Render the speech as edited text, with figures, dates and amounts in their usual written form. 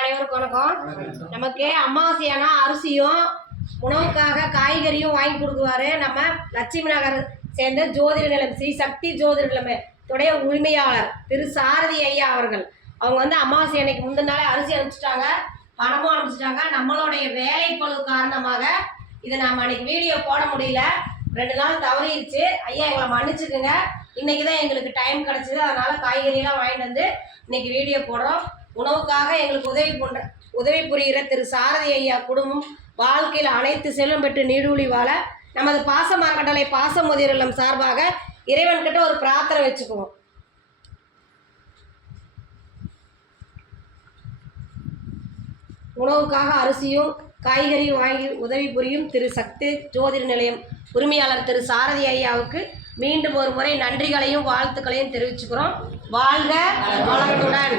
அனைவருக்கும் வணக்கம். நமக்கு அமாவாசையானா அரிசியும் உணவுக்காக காய்கறியும் வாங்கி கொடுக்குவாரு நம்ம லட்சுமி நகர் சேர்ந்த ஜோதிட நிலையம் ஸ்ரீ சக்தி ஜோதிட நிலையத்துடைய உரிமையாளர் திரு சாரதி ஐயா அவர்கள். அவங்க வந்து அமாவாசை அன்னைக்கு முந்தின நாளே அரிசி அனுப்பிச்சிட்டாங்க, பணமும் அனுப்பிச்சிட்டாங்க. நம்மளுடைய வேலைப்பளு காரணமாக இதை நம்ம அன்னைக்கு வீடியோ போட முடியல, 2 நாள் தவறிடுச்சு. ஐயா எங்களை மன்னிச்சுக்குங்க. இன்னைக்கு தான் எங்களுக்கு டைம் கிடச்சிது, அதனால் காய்கறியெல்லாம் வாங்கிட்டு வந்து இன்னைக்கு வீடியோ போடுறோம். உணவுக்காக எங்களுக்கு உதவி புரிகிற திரு சாரதி ஐயா குடும்பம் வாழ்க்கையில் அனைத்து செல்வம் பெற்று நீடூழி வாழ நமது பாசமரக்கட்டளை பாசமுதிர் இல்லம் சார்பாக இறைவன்கிட்ட ஒரு பிரார்த்தனை வச்சுக்குவோம். உணவுக்காக அரிசியும் காய்கறியும் வாங்கி உதவி புரியும் திரு சக்தி ஜோதிட நிலையம் உரிமையாளர் திரு சாரதி ஐயாவுக்கு மீண்டும் ஒரு முறை நன்றிகளையும் வாழ்த்துக்களையும் தெரிவிச்சுக்கிறோம். வாழ்க வளத்துடன்.